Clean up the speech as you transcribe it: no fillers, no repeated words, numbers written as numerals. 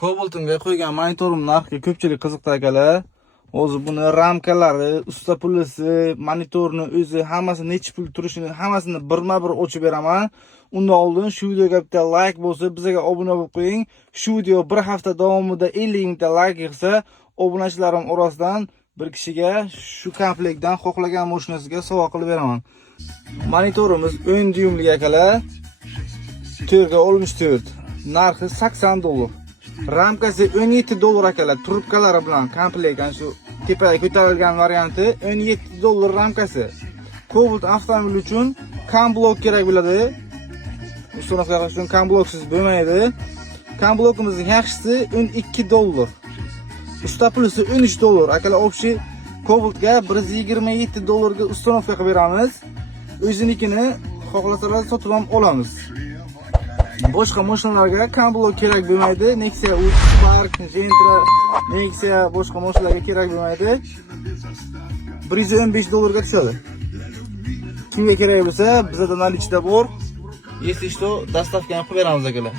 Cobalt'imga qo'ygan monitorim narxiga ko'pchilik qiziqdi akalar. Hozir buni ramkalari, usta pulisi, monitorni o'zi hammasi necha pul turishini hammasini birma-bir ochib beraman. Undan oldin shu videoga bitta like bo'lsa, bizga obuna bo'lib qo'ying. Shu video bir hafta davomida 50 mingta like yig'sa, obunachilarim orasidan bir kishiga shu komplektdan xohlagan mashinasiga sovg'a qilib beraman. Monitorimiz 10 dyumli akalar. 4 ga 64. Narxi $80. Ramkasi $17 akalar, trubkalari bilan komplekt, ana shu tepaga ko'tarilgan varianti $17 ramkasi. Cobalt avtomobil uchun kamblok kerak bo'ladi. Ustonovka uchun kambloksiz bo'lmaydi. Kamblokimizning yaxshisi $12. Usta pulisi $13 akalar. Общий Cobaltga $127 ga ustonovka qilib beramiz. O'zinikini xohlasalar sotib ham olamiz. Boshqa mashinalarga kamblok kerak bo'lmaydi. Nexia, Spark, Gentra, Nexia boshqa mashinalarga kerak bo'lmaydi. $115 ga tushadi. Kimga kerak bo'lsa, bizda наличие bor. Если что, доставкani qilib beramiz akalar.